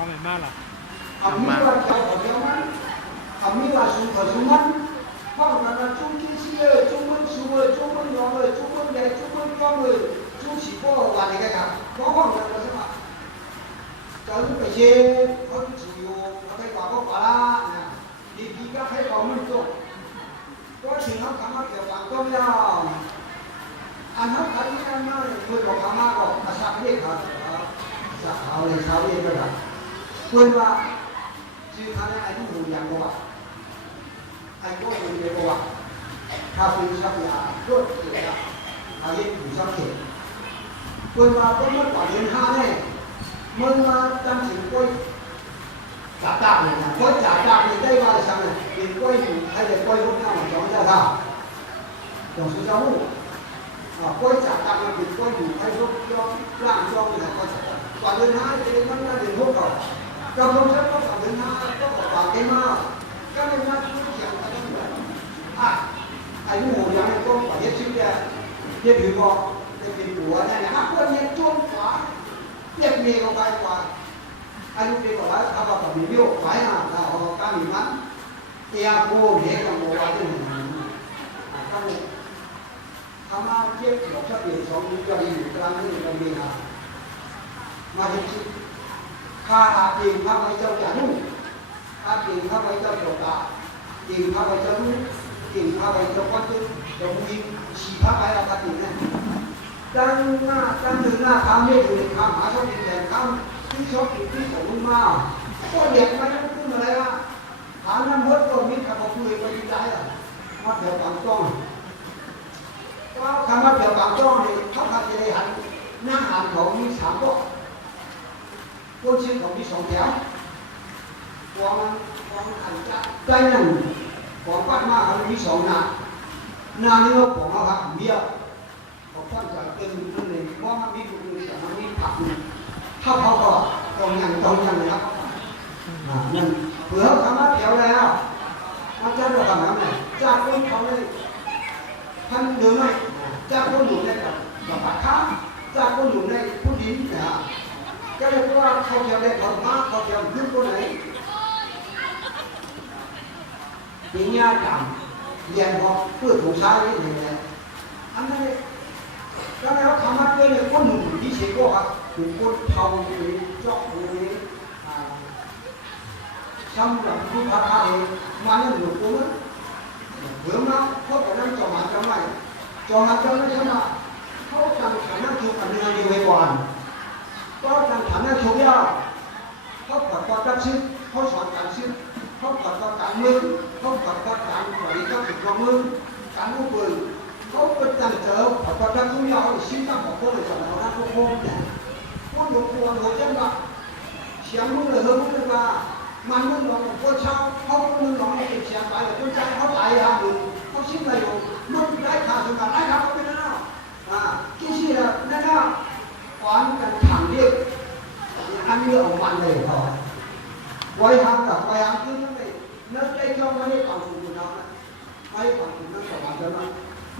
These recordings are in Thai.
เขาไม่มาหรอก阿弥陀教好教嘛，阿弥陀书可书嘛，放那个中经系的、中文书的、中文语的、中文的、中文讲的、中起波话那个啥，我放那个什么，教你这些好自由，我在广告法啦，你比较还搞那么多，我请他干嘛叫广告呀？อันนั้นใครนั่นน่ะคุยกับพม่าก็อาชาเรียกเขาจะเอาเลยชาวเรียกก็ได้คุยว่าชื่อเขาเนี่ยไอ้ผู้หญิงอย่างว่าไอ้พวกนี้เรียกว่าถ้าเป็นชาวนาก็เกิดจากอายุอยู่สักเขตคุยว่าก็เมื่อก่อนเดือนห้าเนี่ยเมื่อมาจำสิ่งก็จ่าจ่าเนี่ยนะก็จ่าจ่าเนี่ยได้ว่าอะไรสักเนี่ยเป็นก้อยอยู่ใครจะก้อยพวกนั้นมันจะไม่ได้ท่าต้องสู้เจ้าหูก้อยจ่าจ่ามันเป็นก้อยอยู่ใครพวกย่อร่างย่อเนี่ยก็จะก่อนเดือนห้าจะเป็นมันน่าเดือนหกก่อนเราต้องใช้ก็ก่อนเดือนห้าก็ก่อนปากเต็มมากก็เลยมาช่วยเขียนอะไรแบบไอ้หมูยังไม่ต้องก่อนเย็ดชิ้นแกเย็ดถือบอกจะเป็นหัวเนี่ยนะคนเย็ดจ้วงขวาเย็ดเมียเขาไปกว่าอันนี้เป็นว่าถ้าว่ากับมีวิวไฟนะถ้าเอาการมีมันเอียโก้เห็นกับโมว่าที่หนึ่งก็เลยทำมาเย็บหลอกชอบเปลี่ยนสองนิ้วจะอยู่กลางนี่เรามีนะมาเห็นชิ้นข้าอาจริงข้าไม่เจ้าจะนุ่งข้าจริงข้าไม่เจ้าโจตาจริงข้าไม่เจ้านุ่งจริงข้าไม่เจ้าก้อนตุ้งจะวิ่งฉี่ข้าไปแล้วก็จริงเนี่ยตั้งหน้าตั้งถึงหน้าข้ามไม่ถึงข้ามหาชอบกินแทนข้ามที่ชอบกินที่ของลุงมาก็เด็กมันขึ้นมาเลยว่าหาน้ำมดก็มีขับคุยไปที่ใจอ่ะมาเถอะบางจ้องว่าคำว่าเถอะบางจ้องนี่เขาขัดจะได้หันหน้าหันเขามีสามก็ก้นชิ้นของมีสองแถววางหันจะใกล้นั่นของปั้นมากเขามีสองหน้าหน้านี้ก็ของเขาครับเบี้ยของปั้นจะเป็นนั่นเองเพราะมันมีดูดูแต่มันมีผักถ้าเขาก็ตรงยังนะครับนั่นเผื่อคำว่าแถวแล้วมันจะบอกคำนั้นไงจากคนเขาเลยท่านเดินไหมจากคนอยู่ในกับปากข้าจากคนอยู่ในผู้ดินเนี่ยก็เลยว่าเขาแถวได้ผลมากเขาแถวขึ้นคนไหนปีนี้ต่ำเรียนพอเพื่อถูกใช้นี่แหละอันนั้นก็แล้วคำว่าเป็นคนหนุ่มที่เชี่ยวครับถึงคนเผาหรือจอกหรือซ้ำกับผู้พัฒนาเองมาเนี่ยหนุ่มคนนั้นเบื่อมากเขาแต่นั่งจอมาจำไม่ใช่ไหมเขาจำฐานะถูกกันเรื่องเดียวไว้ก่อนก็จำฐานะถูกยากเขาปัดปัดชิ้นเขาสอนการชิ้นเขาปัดปัดการมือเขาปัดปัดการบริการฝึกความมือการรู้ปืนเขาเป็นจังเจอปัดปัดการทุ่งยาวชิ้นตั้งของพวกเลยสอนเราหน้าพวกเนี่ยพวกหลวงปู่หลวงเจ้าว่าเสียงมึงเลยมึงเลยว่ามันมึงหลวงพ่อเช่าเขามึงหลวงเป็นเสียงไปแต่ต้นใจเขาตายอ่ะมึงเขาชิ้นอะไรอยู่มึงได้ข่าวสำคัญได้ข่าวเขาเป็นนั่นกี่ชิ้นละนั่นน่ะก่อนกันถังเรียกอันนี้ออกมันเลยพอไว้ทำกับไว้ทำขึ้นนั่นเลยนักใจเจ้าไม่ได้ก่อนสูงนะไม่ก่อนสูงนั่นสมัยนั้น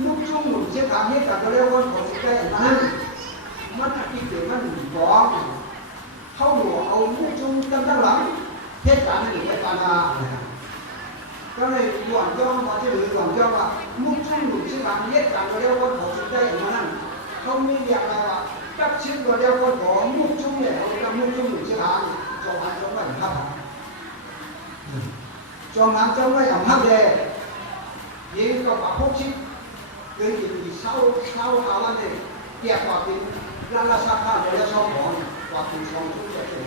ลูกจุ่มหนุนเชี่ยทางนี้กับเรียกว่าของใจนั้นมันอธิเดียมันฟ้องเข้าหลวงเอาลูกจุ่มตั้งหลังเทศกาลนี่ไปปานาก็เลยหลวงเจ้าพอที่หรือหลวงเจ้าว่าลูกจุ่มหนุนเชี่ยทางนี้กับเรียกว่าของใจนั้นเขามีเรียกอะไรว่าจับชิ้นก็เรียกว่าของลูกจุ่มเนี่ยเขาเรียกลูกจุ่มหนุนเชี่ยทางจงหันจงไม่ครับจงหันจงไม่ทำฮักเลยยิ่งก็ปะพกชิ้นเกินอีกเศร้าหาวันเนี่ยเกี่ยวกับเป็นราชาข้าเดี๋ยวชอบของว่าเป็นชองทุกอย่างเลย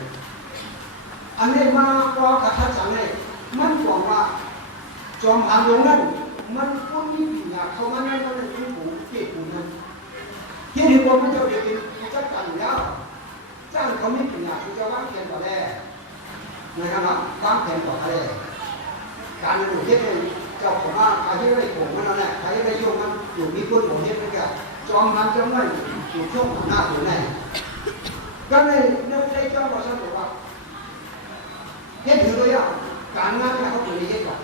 อันนี้มาก็กระทัดสังเลยมันบอกว่าจงหันลงนั้นมันก็มีปัญญาเขามันนั่นก็เลยผู้ผู้เก็บผู้นั้นที่นี่ว่ามันจะเป็นผู้จัดการแล้วจ้างเขาไม่ปัญญาเขาจะวางแผนต่อแรกนะครับวางแผนต่ออะไรการอยู่ที่นี่เจ้าของว่าใครที่ได้โกงมันนั่นแหละใครที่ได้โยงมันอยู่มีคนโกงเฮ็ดไปแก่จอมมันจะไม่อยู่ช่วงหน้าตัวไหนก็เลยนึกใจเจ้าบอกฉันบอกว่าเฮ็ดถือเลยอ่ะการงานเนี่ยเขาเป็นเฮ็ดก่อน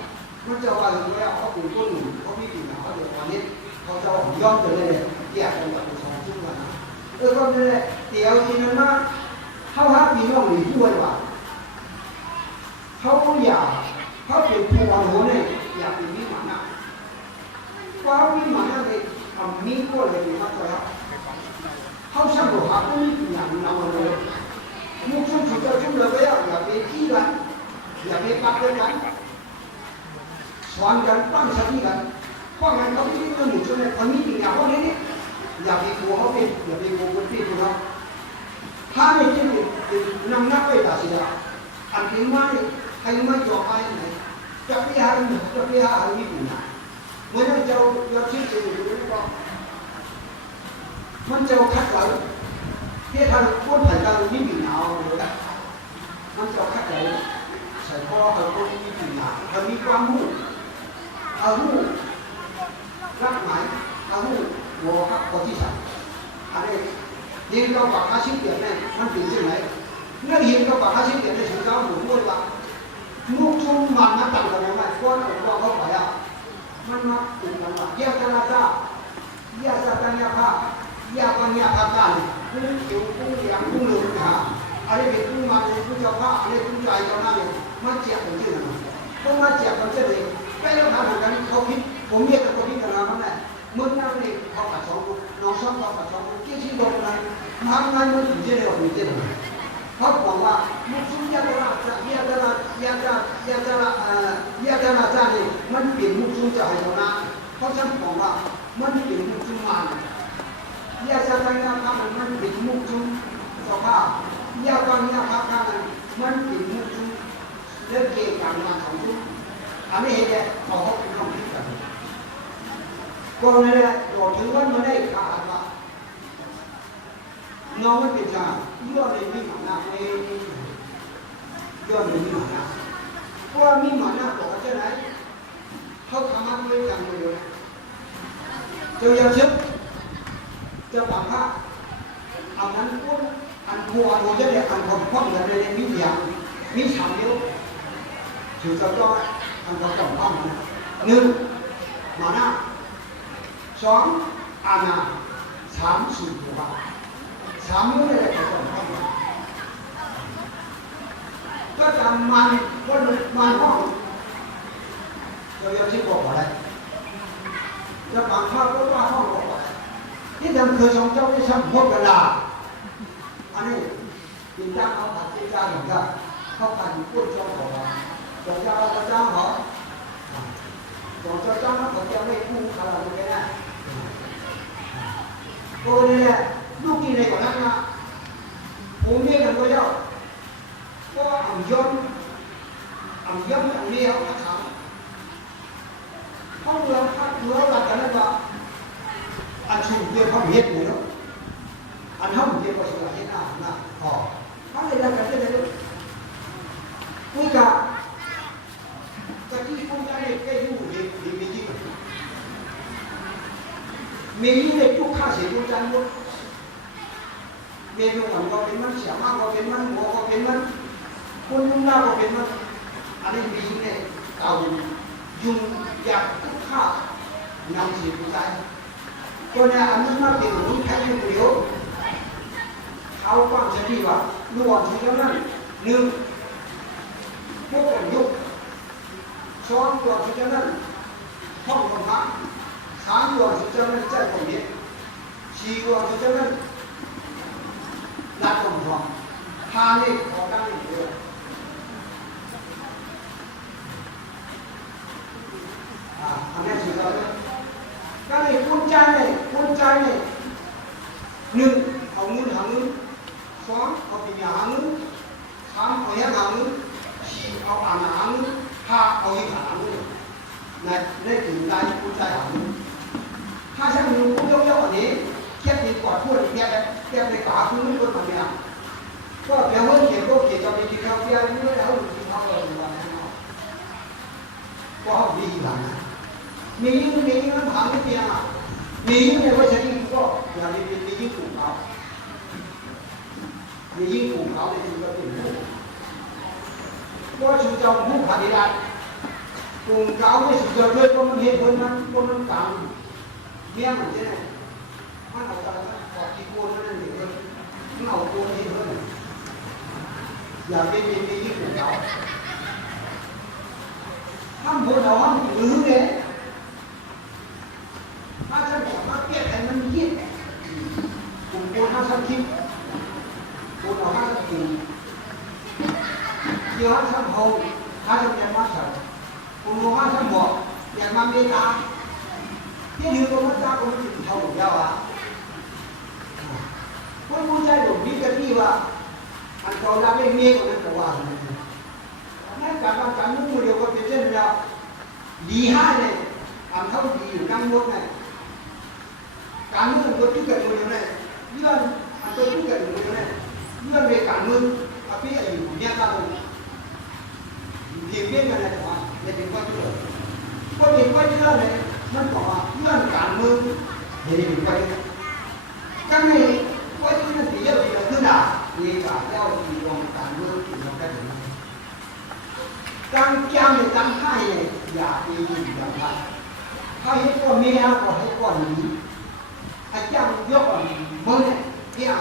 มันจะว่าถึงแล้วเขาเป็นคนหนุ่มเขามีปีหนาเขาเดี๋ยววันนี้เขาจะย้อนไปเลยแยกกันกับผู้ชายชุ่มกันนะก็เนี่ยเดี๋ยวทีนั้นมาเข้าหาพี่น้องหรือด้วยว่า bộ học cũng nhằm nằm rồi mục chung chủ cho chung là bây giờ là về kỹ gần là về bắt cái gần soạn gần bằng sao đi gần có ngày có cái tôi một chỗ này có những nhà có đấy là về của họ về là về của quân viên của họ hai người trên thì năm nắp về ta sẽ là anh tiếng mai anh mai cho ai này cho cái hai đi cùng nào mới nói châu cho chiếc từ của conมันจะคัดไหลที่ทางคนไทยเราไม่มีหนาวเลยมันจะคัดไหลใส่พ่อเขาคนไม่มีหนาวเขามีความรู้เอารู้รักหมายเอารู้หัวครับพอที่สั่งอันนี้ยิงเราปากหาชิ้นเดียวเนี่ยมันเป็นยังไงเมื่อยิงเราปากหาชิ้นเดียวเนี่ยถึงเราหมุนวนละมุกชุ่มมันมาตั้งกันยังไงก้อนเอาเข้าไปอ่ะมันมาถึงกันว่าเกี่ยวกันละจ้าเกี่ยวกันยาผ้ายาปัญญาทางการผู้เขียวผู้เหลืองผู้เหลืองนะอะไรเป็นผู้มาในผู้เจ้าผ้าอะไรผู้ใจเจ้าหน้าเนี่ยมันเจ็บเป็นชื่อนะต้องมาเจ็บมันจะเลยไปแล้วทำเหมือนกันเขาคิดผมเรียกกับคนที่กำลังมันแหละเมื่อนั้นเนี่ยเขาปัดสองน้องชอบเขาปัดสองกี่ชิ้นโดนอะไรทำงานมันถึงจะได้ออกมีเจริญเขาบอกว่ามุสลิมยาดาราจ้าเนี่ยมันเปลี่ยนมุสลิมจะให้เรานะเพราะฉันบอกว่ามันเปลี่ยนมุสลิมมายาจะทำงานทำมันเป็นมุกจุ่มสภาพยาบางยาพักทำมันเป็นมุกจุ่มเรื่องเกี่ยวกับงานของจุ่มอันนี้เหตุเขาเป็นความคิดกันก็นั่นแหละเราถือว่ามันได้ขาดว่าน้องมันเป็นชาย้อนเลยมีหมาหน้าเองย้อนเลยมีหมาหน้าเพราะว่ามีหมาหน้าบอกว่าจะไหนเขาทำมันด้วยกันเลยเจ้ายังเชื่อจะบางภาคเอานั้นพูดอันหัวเราจะเรียกอันความคล่องกันในวิทยามีสามเดียวถือจะต้องอันเราต้องคล่องหนึ่งมาหน้าสองอาณาสามสี่หัวสามนิ้วเลยเราต้องคล่องก็จะมันห้องเราจะชี้บอกอะไรจะบางภาคก็ว่าห้องบอกที่ทำคือสองเจ้าที่ทำพบกันละอันนี้กินจ้างเขาผัดกินจ้างอย่างเงี้ยเขาผัดพูดเจ้าของสองเจ้าเขาจ้างเหรอสองเจ้าจ้างเขาจะไม่พูดอะไรเลยนะโอ้เนี่ยลูกกินอะไรก่อนนะผมเรียกกันว่าเจ้าก็อ่ำย่อมอย่างนี้เขาทำห้องเราพักเราหลักกันแล้วก็อันชุ่มเกี่ยวกับเห็ดนี่เนาะอันห้องเกี่ยวกับสิ่งที่น่าพอเขาเลยแล้วกันได้เลยคุยกับที่คุยกันเนี่ยแค่อยู่ดีมีจริงมีอยู่ในทุกข้าเสียทุกจานหมดเมนูของเราเป็นมันเสียมากก็เป็นมันหัวก็เป็นมันคนยุ่งหน้าก็เป็นมันอันนี้มีเนี่ยเอายุ่งอยากทุกข้านำเสียทุกจานคนเนี่ยอันนั้นมาเป็นรุ่นแค่ยุ่งเดียวเอาความเฉลี่ยล้วนที่แล้วนั้นหนึ่งพวกคนยุคสองตัวที่แล้วนั้นห้องของพระสามตัวที่แล้วนั้นใจของเด็กสี่ตัวที่แล้วนั้นรักของทองห้านี่ขอตั้งเดียวอันนี้สุดยอดเลยก็เลยคุณใจเนี่ยหนึ่งเอาเงินหาเงินสองเอาปีหาเงินสามเอายังหาเงินสี่เอาอ่านหาเงินห้าเอายังหาเงินในถึงได้คุณใจหาเงินถ้าฉันมีผู้เยอะๆอันนี้แค่ติดกอดพูดแค่ไปป่าคุณไม่รู้ทำยังไงก็เดี๋ยวเมื่อเขียนก็เขียนจะมีกินข้าวเพียงไม่ได้เอากินข้าวเลยวันนั้นก็ดีหลังมีมันถามไม่เพียงอ่ะมีในว่าฉันก็อย่างนี้มียิ่งถูกเขาในที่สุดก็เป็นผู้ว่าชุมชนผู้ปฏิบัติกลุ่มเขาไม่สุดยอดเลยเพราะมันเห็นคนนั้นต่างเนี่ยมันจะเนี่ยมันเอาแต่ขอที่โกนนั่นเองมันเอาโกนที่เพื่อนอย่าเป็นมีที่สุดเขาห้ามพูดเอาห้ามถือเลยถ้าฉันบอกว่าเกลียดใครมันเกลียดกลุ่มโกนห้าม trăm kim một là 200 kim chiều 200 hầu 200 đèn má sợi cùng 200 bọ đèn má mê ta cái điều của chúng ta cũng chịu thầu của nhau à કોઈ પૂછાય તો બી કરવી વા અને કોલા બે મે કોને કવા ને કાકા કાનુ મુડ્યો કો બેચે ને લીહા ને આમ થો દી કામ લોક ને કાનુ કો તું કરે ને ઈવન આ તો તું કરે ને ઈવન બે કાનુ આપી આયુ ન્યા કા તો દી બે ને ને તો ને બે કો તો કો બે કો તો ને મન કો ઈવન કાનુ હે બે કો કામ ને có những cái gì đó thì là thì cả theo thì còn cả nước thì nó cái gì tăng trang thì tăng hai này giả thì gì chẳng hạn hai hết con mẹ còn hết con gì hai trang trước còn mới này kia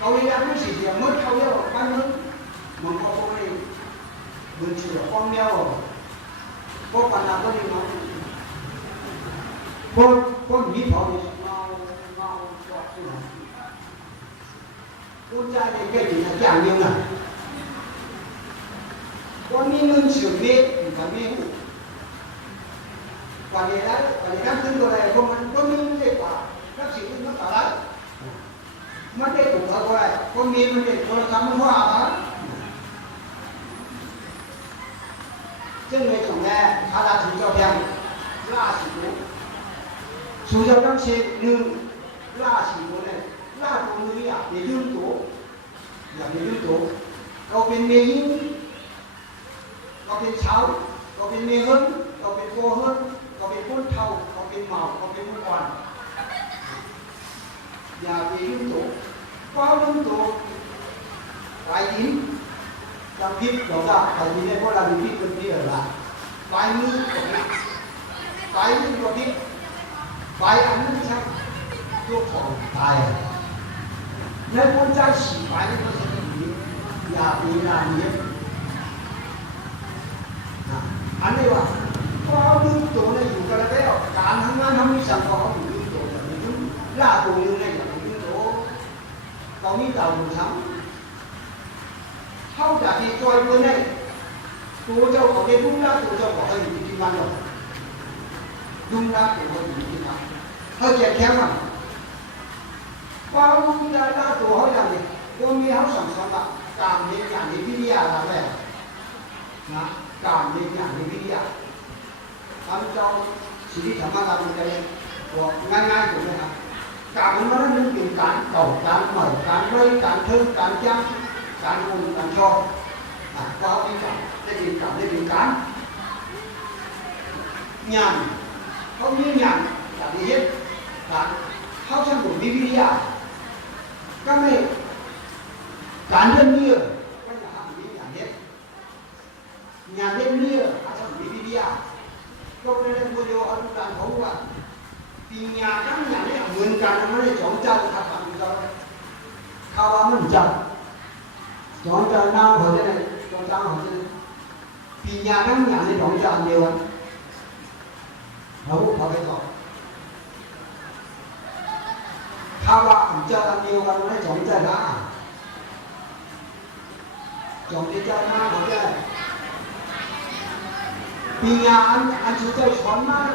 câu đi ra cái gì thì mới câu đi vào ban nước mà có con này mình chỉ là con mèo rồi có còn là con gì nó con nghĩ thôi mau cho cái này con trai này cái gì là chẳng nhiều này con mi ngưng sửa mê và mê hụ và để đấy và để các thứ này không con mi ngưng để quả các sĩ nó cả đấy mất đây cũng ở ngoài con mi ngưng để con sắm hoa đó chân người chồng nghe khá là chú cho theo là sĩ cố chú cho các xe nhưng là sĩ cố này là của người à để lương tố là để lương tố có bên mê hữu có bên cháu có bên mê hơn có bên cô hơn có bên côn thầu có bên màu có bên môn hoàn và về lương tố có lương tố phải tín trong kiếp đó là phải tín này có là mình biết được đi ở lại phải mưu của mình phải mưu của mình phải ăn sao thuốc phòng tài nếu con trai chỉ phải thì nó sẽ bị nhà bị làm gì anh đây bảo có lương tổ này dùng cái là cái cả năm mươi sản phẩm có lương tổ là những là tổ lương này là lương tổ có những tàu đường sắm không cả thì coi bên này tổ cho có cái đúng là tổ cho có hơi bị kinh ban rồi đúng là tổ hơi bị kinh ban hơi kẹt khéo mà bao nhiêu ta tổ hỏi rằng gì con mi học sản phẩm là cảm nhận nhận cái video là vậyนะการเรียนอย่างในวิทยาทำเจ้าชีวิตธรรมะเราเป็นบอกง่ายๆถูกไหมครับการมันนั่นเป็นการเก่าการใหม่การไว้การเทิงการย้ำการอุ่นการชอบความวิจารณ์ได้เป็นการได้เป็นการงานเขามีงานอย่างนี้การเขาสนุนวิทยาก็ไม่การเรื่องนี้ก็จะทำอย่างนี้nhà đêm mưa ở trong video câu này là video ở trong đàn khấu à thì nhà các nhà này ở vườn cành nó để chọn chân thật bằng rồi khao ba mình chọn chân nào hồi thế này chọn chân hồi thế này thì nhà các nhà này chọn chân nhiều anh đâu có cái gì khao ba mình chân nhiều anh nó chọn chân đó chọn cái chân nào hồi thế này vì nhà anh chú chơi xoắn má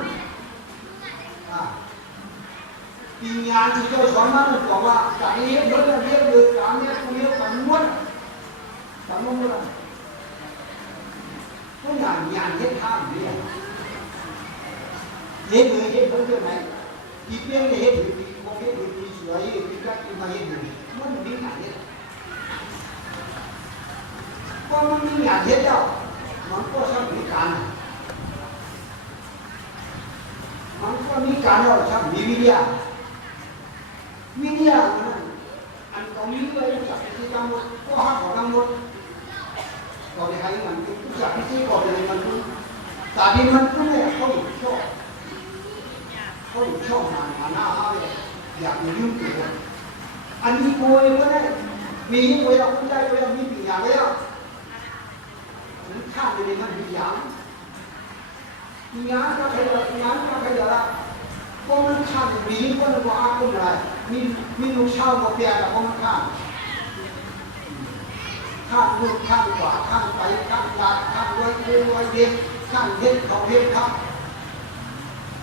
vì nhà anh chú chơi xoắn má nó có là cái hiếp rất là hiếp được cả nhé không hiếp cắn muôn rồi có nhà hiếp tham gì à hiếp người hiếp vấn đề này thì biết là hiếp thì không hiếp thì sửa hiếp thì các cái mà hiếp thì muốn biết cả hiếp con nó như nhà hiếp đâu nó có sao bị cảnมันก็มีการเราทำมีวิทยาอันตรงนี้เลยจับที่กำหนดก็ห้าของกำหนดก็ได้ให้มันจับที่ก่อนเลยมันแต่ที่มันก็ไม่เขาอยู่ชอบมาหน้าเลยอยากมียุ่งตัวอันนี้โวยก็ได้มีโวยเราคนได้โวยเรามีปีอย่างแล้วมันข้ามไปเลยมันปีอย่างnhà các thầy là con mình khăn vì con có ai cũng lại มีลูกเช่าก็เปลี่ยนกับผมข้างลูกข้างขวาข้างไปข้างหลังข้างไว้เด็กข้างเฮ็ดเขาเฮ็ดครับ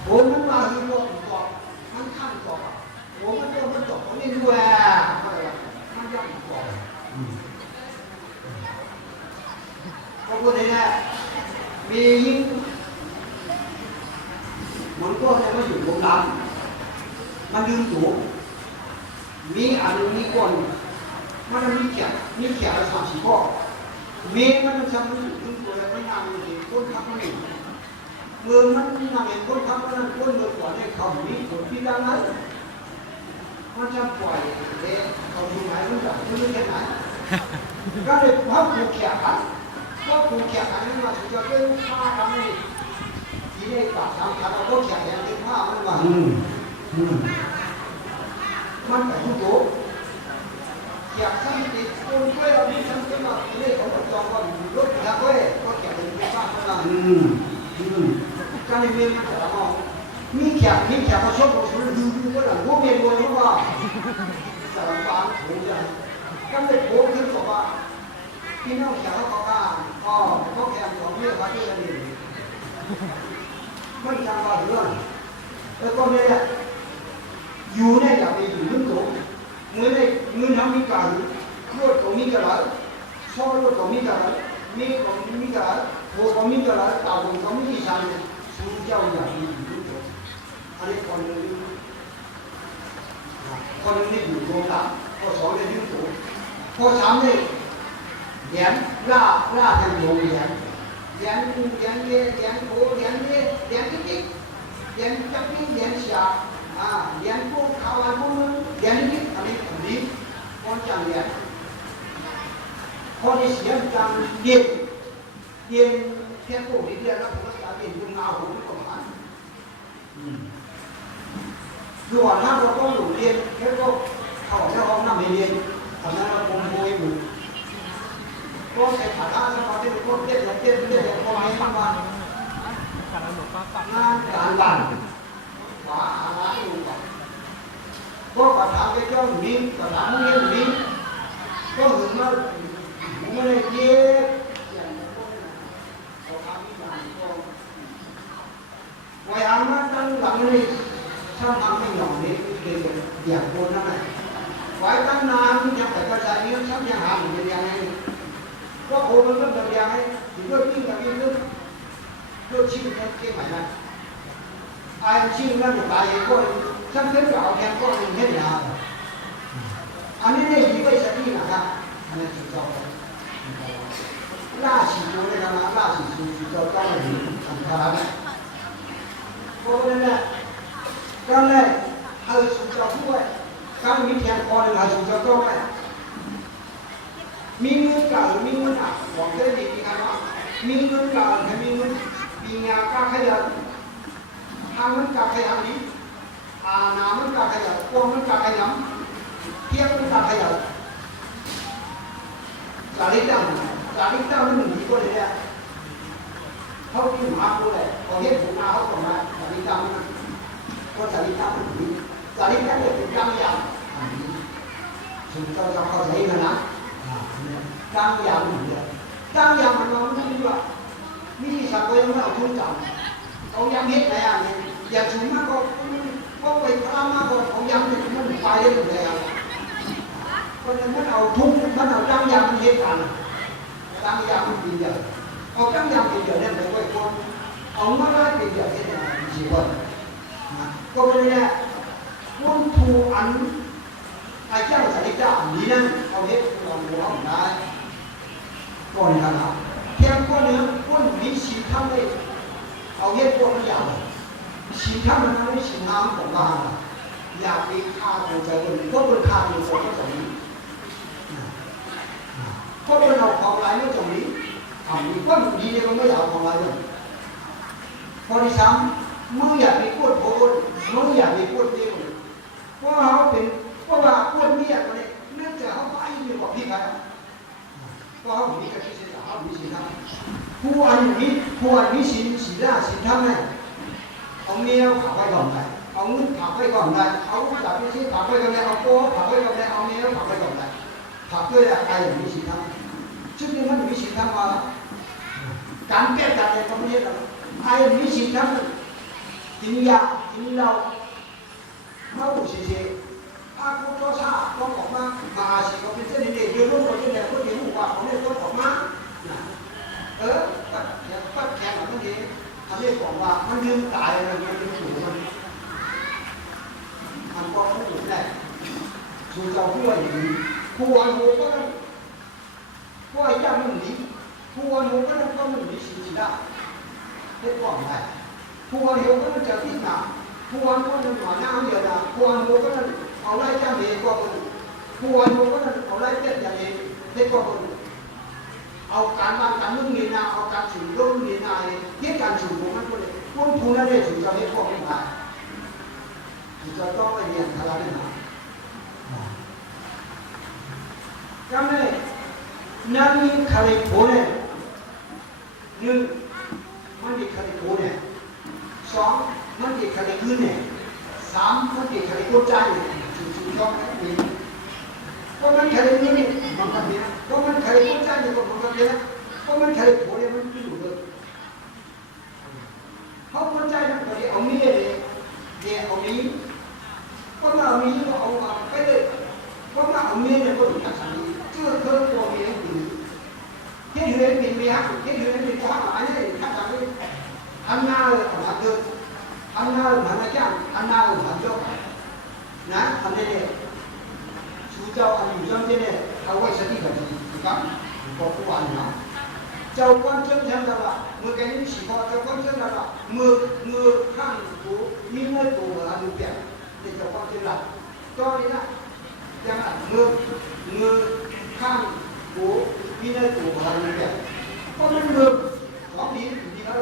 โอ้มันมาที่โลกก่อนมันข้างก่อนโอ้มันจบมันนี่ด้วยอะไรมันย่ำก่อนพอพูดในนี้มียิ่งมันก็จะมาอยู่ตรงนั้นมันยืนสูงมีอันนึงมีก้นมันมีแขนละ3-4 ข้อมีมันจำมันถึงตัวแล้วมันนั่งอยู่ก้นทับมันนี่เมื่อมันนั่งอยู่ก้นทับมันนั่งก้นเมื่อก่อนเนี่ยเขามีคนที่ดังนั้นมันจะปล่อยเลยเขาอยู่ไหนมันจะไม่รู้แค่ไหนก็เลยพับผูกแขนกันก็ผูกแขนกันนี่มาถึงจะเป็นผ้าทำนี่ทีนี้ปากทำกันเราก็แขนอย่างที่ผ้ามันว่ามันแต่ทุกโต๊ะอยากทำติดคนด้วยเรามีทำขึ้นมาทีนี้เขาจองก่อนรถแล้วก็แขนเป็นผ้ามันว่าการเรียนมันจะมองมีแขกมาชอบเราสุดดูก็หลังพวกเมียนวนรู้ว่าสารพัดโหใหญ่ก็เลยโผล่ขึ้นบอกว่าพี่น้องแขกเขาข้างเขาแขกของเมียเขาที่นั่นเองไม่จำว่าเรื่องแล้วก็เนี่ยอยู่เนี่ยอยากไปอยู่ลึกตัวเงินทำมีการรถของมีการชอบรถของมีการมีของมีการโหของมีการต่างของมีที่ชั้นสูงเจ้าอยากไปอยู่ลึกตัวอันนี้คนหนึ่งนี่อยู่ตรงกลางข้อ2เนี่ยยึดตัวข้อ3เนี่ยแหนล่าทางโยมแหนโหแหนจิ๊กแหนจับปิ้งแหนฉาแหนพวกข่าวพวกนั้นแหนนี่อันนี้ดีคนจังแหนคนที่เสียจังเย็นแค่พวกนี้เดียวแล้วผมก็จะเย็นตรงเงาผมก็ประมาณคือว่าถ้าเราต้องอยู่เรียนแค่ก็เข้าแค่ห้องน้ำไม่เรียนทำนั้นเราคงโวยหมดก็ใช้ขาท่าสมาธิก็เต้นพอให้ฟังว่างานการบ้านว่าอะไรอยู่ก็กระทำไปเจ้าหนี้กระทำเงี้ยหนี้ก็ถึงมาไม่ได้เย็บไว้อามาตั้งหลังนี้ถ้าทำไม่หย่อนนี้เป็นอย่างคนนั่นแหละไว้ตั้งนานยังแต่กระจายนี้ชักยังหาอยู่เป็นยังไงก็โอ้มันก็เป็นยังไงถึงก็ยิ่งกับยิ่งขึ้นก็ชิมแค่ไหนนะไอ้ชิมนั่นอยู่ตายก็ฉันเคยเอาแค่ก็ยังเห็นยาอันนี้เนี่ยยิ่งไปสักทีนะครับอันนี้สุดยอดล่าฉีดตัวเลยนะล่าฉีดสุดยอดต้องเลยทำขนาดนี้ก็นั่นแหละก็เลยให้สุดยอดด้วยการมีแขนคอหนึ่งให้สุดยอดต้องเลยมีเงินเก่ามีเงินอ่ะหวังได้ดีกันว่ามีเงินเก่าแต่มีเงินปีงาก้าขยันทางมันก้าขยันนี้น้ำมันก้าขยันกวางมันก้าขยันเทียบมันก้าขยันสาลิตามันหนึ่งที่คนเลยเนี่ยเขาที่หมาคนเลยเขาเห็นผมมาเขาส่งมาสาลิตามันก็สาลิตามันดีสาลิตาเนี่ยเป็นกำยำถึงเราจะเข้าใจกันนะกำยำอยู่เนี่ยกำยำมันไม่รู้ว่ามีสักคนยังไม่เอาทุนจับเขายำเฮ็ดอะไรอ่ะเนี่ยอย่าถึงมากก็ไปทำมากก็เขายำเนี่ยมันไปได้หมดเลยอ่ะก็ยังไม่เอาทุนมันเอากำยำมันเฮ็ดกันกำยำมันเป็นเยอะเอากำยำเป็นเยอะเนี่ยไปไว้คนเอามาได้เป็นเยอะเฮ็ดอะไรชีวิตก็เป็นเนี่ยคนทูอันไอ้เจ้าสาริกานี้นั่นเอาเฮ็ดลองดูเอาได้ก่อนนะครับเพียงคนนึงคนมีชีทำได้เอาเฮ็ดพวกนี้อย่างชีทำมันไม่ชีน้ำของบ้านอยากมีค่าตัวใจคนก็เป็นค่าตัวคนก็ตรงนี้ก็เป็นเอาของไรไม่ตรงนี้มีก็ดีเนี่ยมันไม่อยากของไรเลยพอที่สามมึงอยากมีพูดโพลมึงอยากมีพูดเดียวเพราะเขาเป็นเพราะว่าพูดเมียกันเลยเนื่องจากเขาไปอยู่กับพี่ใครก็เขามีกระถิ่นเขามีสินทำผู้อันนี้สินสีหน้าสินทำไงเอาเมียเขาไปก่อนไป เอาเงินผักไปก่อนได้เอาจากที่ผักไปก่อนได้เอาโป้ผักไปก่อนได้เอาเนื้อผักไปก่อนได้ผักด้วยอะไรมีสิ่งทำซึ่งมันมีสิ่งทำว่าการแก้การในประเทศเราไอ้มีสิ่งทำกินยากินเหล้าเมาเสียถ้าพวกเจ้าชาต้องออกมามาสิเขาเป็นเส้นเด็กเยอะรุ่นคนเด็กคนเดียวหัวเขาเนี่ยต้องออกมาตัดแขนของมันเองอันนี้บอกว่ามันยืนตายอะไรมันเป็นสูงมันก็ไม่ถูกแน่สูงเจ้าผู้ว่าอย่างนี้ผู้ว่าโง่ก็นั่นผู้ว่าย่ามันหนีผู้ว่าโง่ก็นั่นก็มันหนีสิ่งที่ได้ได้ก่อนได้ผู้ว่าโง่ก็นั่นจะพิจารณาผู้ว่าก็นั่นหวานน้ำเยอะนะผู้ว่าโง่ก็นั่นเอาไล่จ้างเองก็คนผู้ว่าโง่ก็นั่นเอาไล่เจ็ดอย่างเองได้ก็คนเอาการบ้านการเมืองนี่นาเอาการสูงรุ่นนี่นาที่การสูงของมันก็เลยพวกทุนนั่นเองสูงจะให้พวกมันได้จะต้องไปเรียนอะไรนี่นะก็ไม่นั่นมีใครโผล่เนี่ยหนึ่งมันมีใครโผล่เนี่ยสองมันมีใครขึ้นเนี่ยสามมันมีใครกดใจเนี่ยสูงต้องมีก็มันใครนี่เนี่ยบางคนเนี่ยก็มันใครกดใจเนี่ยก็บางคนเนี่ยก็มันใครโผล่เนี่ยมันไม่รู้เลยเขากดใจนั่นก็เอามีเลยเนี่ยเอามีก็มาเอามีก็เอามาไปเลยก็มาเอามีเนี่ยก็ถูกจับสันนิเชื่อเธอตัวมีให้ดีที่เรียนมีมีฮักที่เรียนมีฮักหลายเนี่ยฮักจังเลยอันน่าเลยมาเจออันน่ามาแก่อันน่ามาเจอนะอันนี้เนี่ยชูเจ้าอันอยู่จังเนี่ยเอาไว้สติกันดีครับบอกผู้ว่านะเจ้าquan chân chân là mưa cái những chỉ có จ้าquan chân là mưa khang của những nơi của là điều kiện để จ้าquan chân là cho nên là chẳng hạn mưa khang của những nơi của là điều kiện có nên mưa có đi đó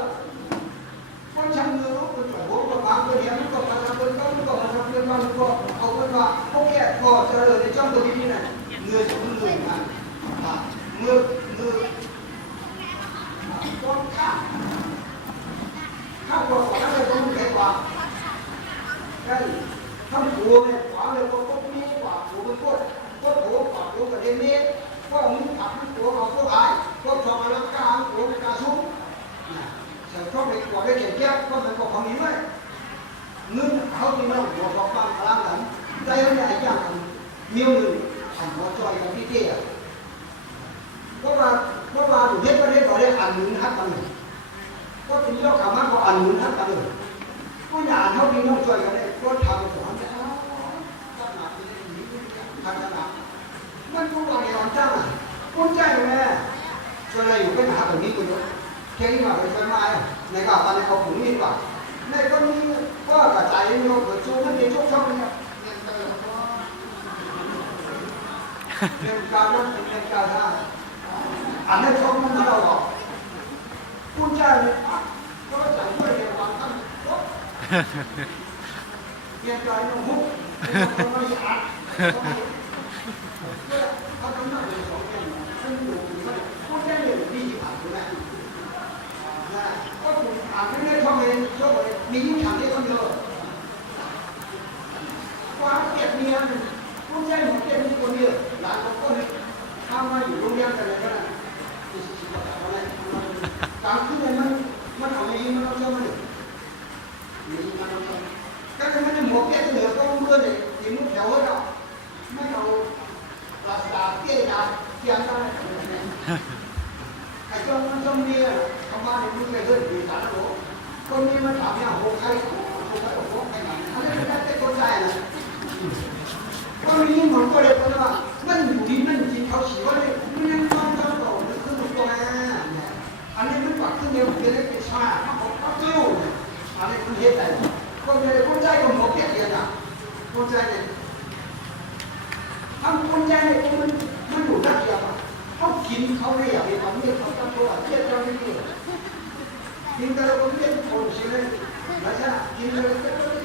con chẳng mưa nó còn phải bố còn bám cái điểm nó còn là làm bên công còn là làm bên công còn ông bên vào không kẹt còn trả lời để trong cái video này người chống người mà mưa con khác của quả này không thể quả cái thâm của này quả này có mi quả của bên cốt quả của cái đêm mi có ông thắm của họ có ai có chọn là cá của cái cá sấu sẽ cho cái quả cái chuyện kia có phải có không ý vậy nhưng không thì nó của họ bằng làm lắm đây là cái dạng nhiều người thành có cho cái kia có ba đủ hết có đây ăn muốn hát bằng này có tính lo cảm giác có ăn muốn hát bằng này có nhà không đi nông chơi cái này có thằng của hắn sẽ thằng nàoมันก็ว่าอย่างจ้าคนใจแม่ส่วนอะไรอยู่เป็นหาแบบนี้กูแค่นี้มาเป็นไม้ในกาตอนนี้เขาผงนี่กว่าในคนนี้ก็กระจายโยกเกิดชูมันเป็นช่องๆเนี่ยเรื่องการนั้นเป็นการท่าอันนี้ช่องมันเราหรอกคุณใจเลยก็จะช่วยเรียนวันตั้งก็เรียนใจน้องมุกเป็นคนไม่อัดเขาทำหน้าเป็นสองอย่างซึ่งอยู่ไม่พูดได้เลยมีผ่านนะก็ผมอ่านไม่ได้ช่องเองช่องเลยมียิ่งถามได้คนเดียวความเก็บเมียพูดได้หมดเก็บมีคนเดียวหลานของคนทำมาอยู่โรงเรียนกันเลยก็ได้การขึ้นเลยมันเอาไม่ยิงมันเอาเชื่อมันเลยมีมันเอาเชื่อก็คือมันจะหมดแค่เหลือก็เมื่อเลยที่มุดเดียวเราไม่เอาภาษาเกี่ยดาเกี่ยดาไอ้เจ้ามันต้องมีคำว่าในมือเลยเฮ้ยดีสารโลคนนี้มันถามอย่างโหใครโหใครหนังอันนี้ไม่ได้เข้าใจนะก็มีเหมือนก็เลยเพราะว่ามันอยู่ที่นั่นจริงเขาฉีว่าเลยมันยังต้องเจ้าโตมันคือตัวเนี่ยอันนี้มันกว่าขึ้นเดียวเป็นเล็กเป็นชาเขาเที่ยวอันนี้คือเหตุใดคนเลยคนใจก็หมดแค่เดียวนะคนใจเนี่ยทำคนใจเนี่ยมันอยู่นักเดียวเขากินเขาไม่อยากไปทำเนี่ยเขาทำตัวเที่ยวเจ้าไม่ดีกินแต่ละคนเที่ยวคนเสียเลยแล้วใช่กินแต่ละคน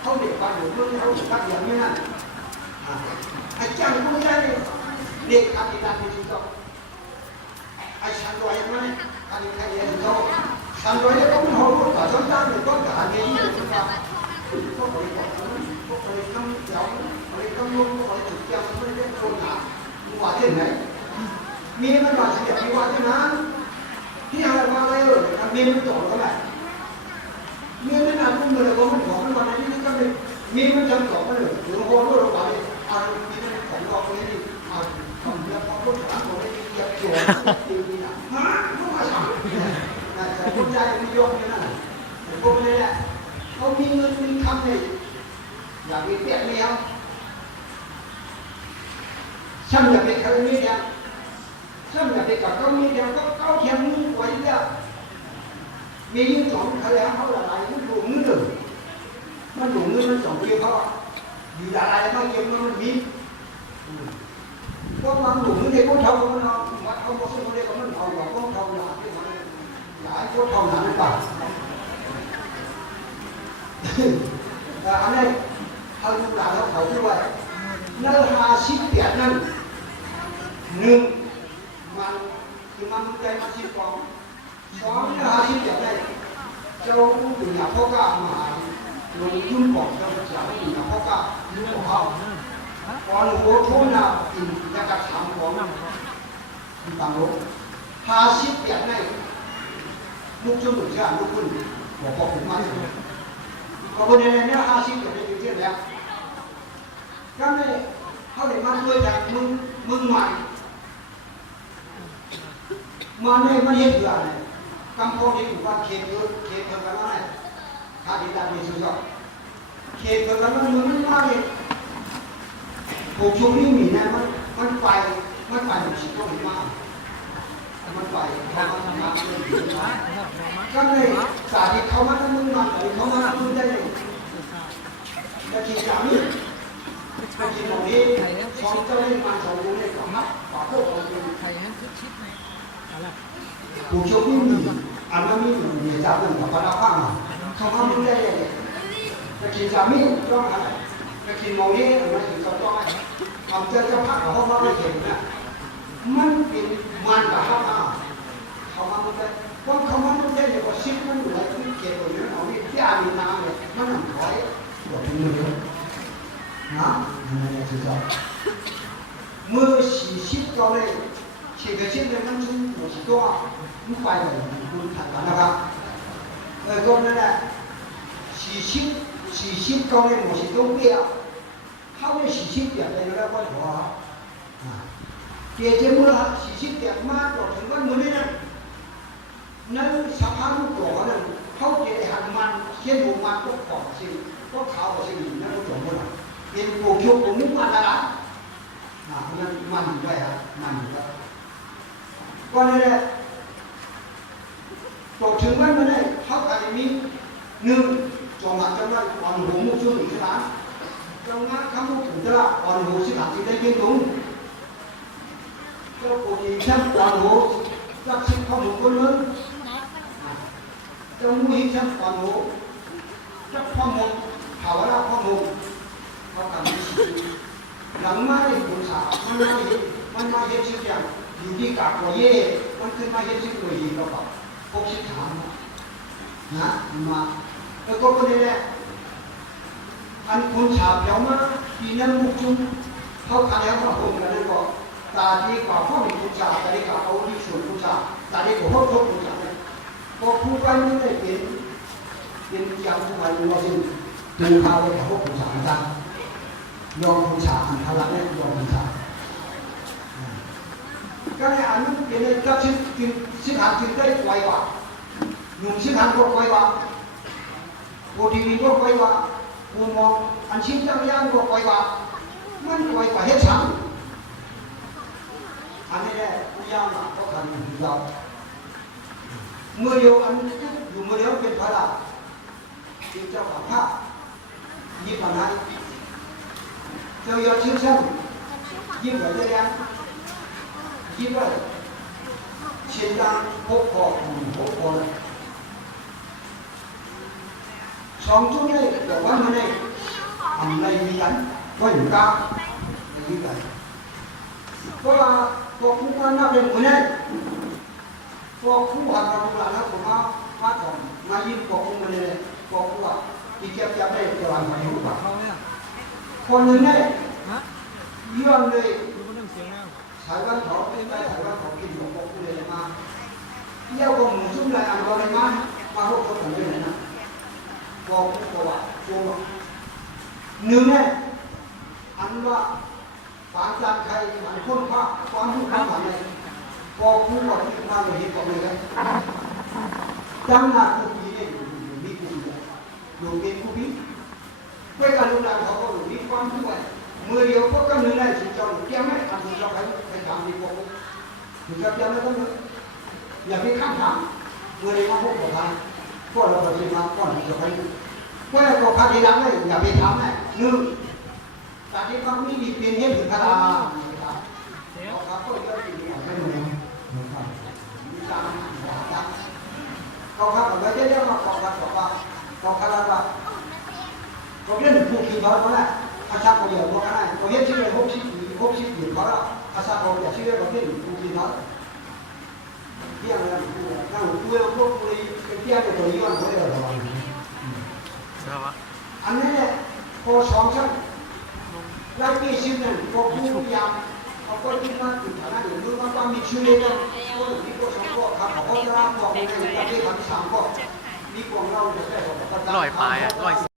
เขาเด็กบ้านอยู่เพื่อนเขาอยู่นักเดียวนี่นั่นไอ้เจ้าคนใจเนี่ยเด็กอาทิตย์ละจริงๆก็ไอ้ฉันรวยไหมอันนี้ใครเรียนเขาส thành rồi nó cũng không có cả chúng ta được có cả cái gì chúng ta có phải không giống phải không luôn có phải thực hiện mới đến con nào quả thế này miếng nó là sự việc quả thế nàoที่หามาเลยเมียมันต่อเท่าไหร่เมียมันอาจจะมันเลยก็มันขอมันวันนี้ก็เลยเมียมันจำต่อมันเลยหรือโหรู้เราไปอ่านที่มันของเราคนนี้อ่านคำเดียวพอพูดถามคนนี้เกี่ยวกับตีนี่นะฮะรู้มาสั่งแต่คนใจมียกนี่นะพวกนี้แหละเขามีเงินมีคำเนี่ยอยากมีเปียกแมวช่างอยากเป็นใครนี่เนี่ยช่างอยากเป็นกับเขานี่เดียวก็เขาเทียมมือไว้เนี่ยมียื่นสองเขาแล้วเขาละลายมันหลงมือหนึ่งมันหลงมือมันสองเดียวเขาอยู่ละลายมันเยี่ยมมันมีก็วางหลงมือในพวกเขามันเอาวัดเขาบอกสิ่งนี้ก็มันเอาหลอกพวกเขาหลอกที่มันหลายพวกเขาหนาไม่ป่ะอันนี้เขาดูหลานเขาด้วยเนื้อหาชิดเปียกนั่นหนึ่งมันคือมันใจมันชิดกองสองเนื้อหาชิดเปียกได้เจ้าอยู่หน้าพ่อก้ามาลงยุ่งบอกเจ้าจะอยู่หน้าพ่อก้ายุ่งของเขาพอหนูโทษนะกินจะกระทำของต่างโลกหาชิดเปียกได้ลูกจุ่มหนุ่มชาลูกคุณบอกพอผมมาถึงก็คนในนี้หาชิดเปียกได้อยู่ที่แล้วก็ไม่เขาเลยมาด้วยจากมึงใหม่มาเนี่ยมาเห็นอะไรกำพองที่อยู่บ้านเขตเยอะเขตเท่ากันว่าไงข้าดีตาดีสุดยอดเขตเท่ากันว่ามึงไม่มาเลยผูกชุมนี่มีนะมันไปอยู่สิต้องมามันไปเขามาทำงานก็เลยสาธิตเขามาทำมึงมาเลยเขามามึงได้เลยแต่ที่สามีไอ้ที่ตรงนี้สองเจ้าเล่นมาสองวงเลยกับนับฝาโคกของเป็นใครให้ชิดไหมผู้ชมนี่มีอันนั้นมีจากหนึ่งกับพนักงานเขาทำได้เลยไอ้ที่สามีต้องอะไรไอ้ที่ตรงนี้มันถึงจะต้องทำเจ้าภาพเขาไม่เห็นนะมันเป็นมันกับเขาเขามาไม่ได้เพราะเขามาไม่ได้เนี่ยก็ชิดมันอยู่ในที่เก็บตัวนี้เอาเนี่ยที่อ่านน้ำเนี่ยมันหนักถอยบอกเป็นมือนะนี่คือจ้าเมื่อสิบก็เลยเชื่อเชื่อเลยมันชุ่มหัวสิตัวมันไปเลยคุณถัดกันนะครับก็นั่นแหละสิบก็เลยหัวสิตัวเปี้ยเขาเลยสิบเปียกเลยแล้วก็หัวเกี่ยเจ้าเมื่อสิบเปียกมากกว่าถึงวันมื้อนี้นั่นสภาพตัวนั้นเขาเกี่ยหันมันเขียนหัวมันก็ขอบสิก็ขาวกว่าสินั่นก็จบหมดแล้วเป็นโปรชุกผมนึกมาแล้วนะมันด้วยครับมันด้วยก็นี่แหละตกถึงวันนี้เขาอาจจะมีหนึ่งจงหวัดจังหวัดอ่อนหัวมุกช่วยหนุนสนามจังหวัดข้ามมุกถึงจะละอ่อนหัวสิบาทที่ได้ยินลงเจ้าปู่ยิงแชมป์อ่อนหัวรักชิดข้อมูลคนนึงเจ้ามุ้ยแชมป์อ่อนหัวรักข้อมูลภาวะข้อมูลเขาทำหลังไม้บุษามันมาเห็นสิ่งอย่างอยู่ที่กาบหัวเย่มันขึ้นมาเห็นสิ่งตัวยีเราแบบพบสิ่งถามนะมาแล้วก็คนนี้แหละอันคนฉาบเยาวมาปีนั้นมุกจุ้มเขาขายเขาคงกันเลยก็ตาดีกว่าพ่อมีผู้ชาตาดีกว่าเขาที่ส่วนผู้ชาตาดีกว่าพ่อชอบผู้ชาเนี่ยพอผู้กันนี่ได้เป็นอย่างผู้วันว่าสิ่งดึงเขาไปแต่พวกผู้ชาจังยอมบูชาอันพลังเนี่ยยอมบูชาก็ในอันนั้นเป็นก็สิบหันจึงได้ไวกว่าหนุ่มสิบหันก็ไวกว่าโบทีวีก็ไวกว่าปูมองอันชิ้นจังย่างก็ไวกว่ามันไวกว่าเฮ็ดฉันอันนี้แหละผู้ย่างก็ทำอยู่เราเมื่อเดียวอันอยู่เมื่อเดียวเป็นพระเป็นเจ้าของพระยิบมาไหนเจ้าอยากชื่อซ้ำยิ้มเลยยังยิ้มเลยเชียนดังพกคอเลยสองจุดนี้เดี๋ยววันนี้ทำอะไรมีกันก็อยู่กลางอย่างนี้ไปเพราะว่าพวกผู้ว่าน่าเป็นคนนี้พวกผู้ว่าเราหลานนะผมว่า มาของมายิ้มบอกมาเลยบอกว่าอีเจี๊ยบจะได้จะวันไหนรู้ป่ะคนหนึ่งเนี่ยเยื่อเลยสายวันเขาได้สายวันเขากินบอกกูเลยมาเยี่ยวกับหมูชุ่มเลยอันก็เลยมาพวกคนไหนนะบอกกูว่าตัวหนึ่งเนี่ยอันว่าปานจานใครมันคนพระความรู้ความหมายเลยบอกกูว่าที่มาเลยเห็นบอกเลยกันจังหน้ากูปีเนี่ยอยู่นี่กูอยู่เป็นกูปีเพื่อการรู้ได้เขาก็อยู่นี่ความรู้ไว้เมื่อเดียวก็กำเนิดได้สิ่งเจ้าเกี่ยงไหมทำสิ่งเจ้าไปทำดีกว่าถึงจะเกี่ยงไม่ต้องเลยอย่าไปข้ามถามเมื่อเดียวมาพวกเราทำพวกเราปฏิมาก่อนที่จะไปพวกเราพาทีหลังเลยอย่าไปทำเลยหนึ่งแต่ที่เขาไม่มีเป็นเหตุผลขนาดเขาก็เยอะจริงๆไม่รู้มีการเขาขับรถเยอะๆมาเขาขับรถเขาขับรถเขาเล่นผู้ขี่เขาเขาแหละอาชาเขาเยอะพวกนั้นเขาเห็นชื่อเลยพวกชิอยู่เขาแล้วอาชาเขาอยากชื่อเลยเขาเล่นผู้ขี่เขาเที่ยงเลยนั่งคุยพวกคุยเป็นเที่ยงเป็นตัวย้อนเขาเลยเหรออันนี้เนี่ยพอสองชั้นแล้วมีชื่อนั่นพอผู้ยามเขาก็ที่มาถึงฐานะอย่างนู้นมันก็มีชื่อเลยนะพวกนี้พวกสองพวกครับเขาจะรับพวกนี้จะได้ทำสามพวกนี่พวกเราจะได้พวก 100 ปลายอ่ะ100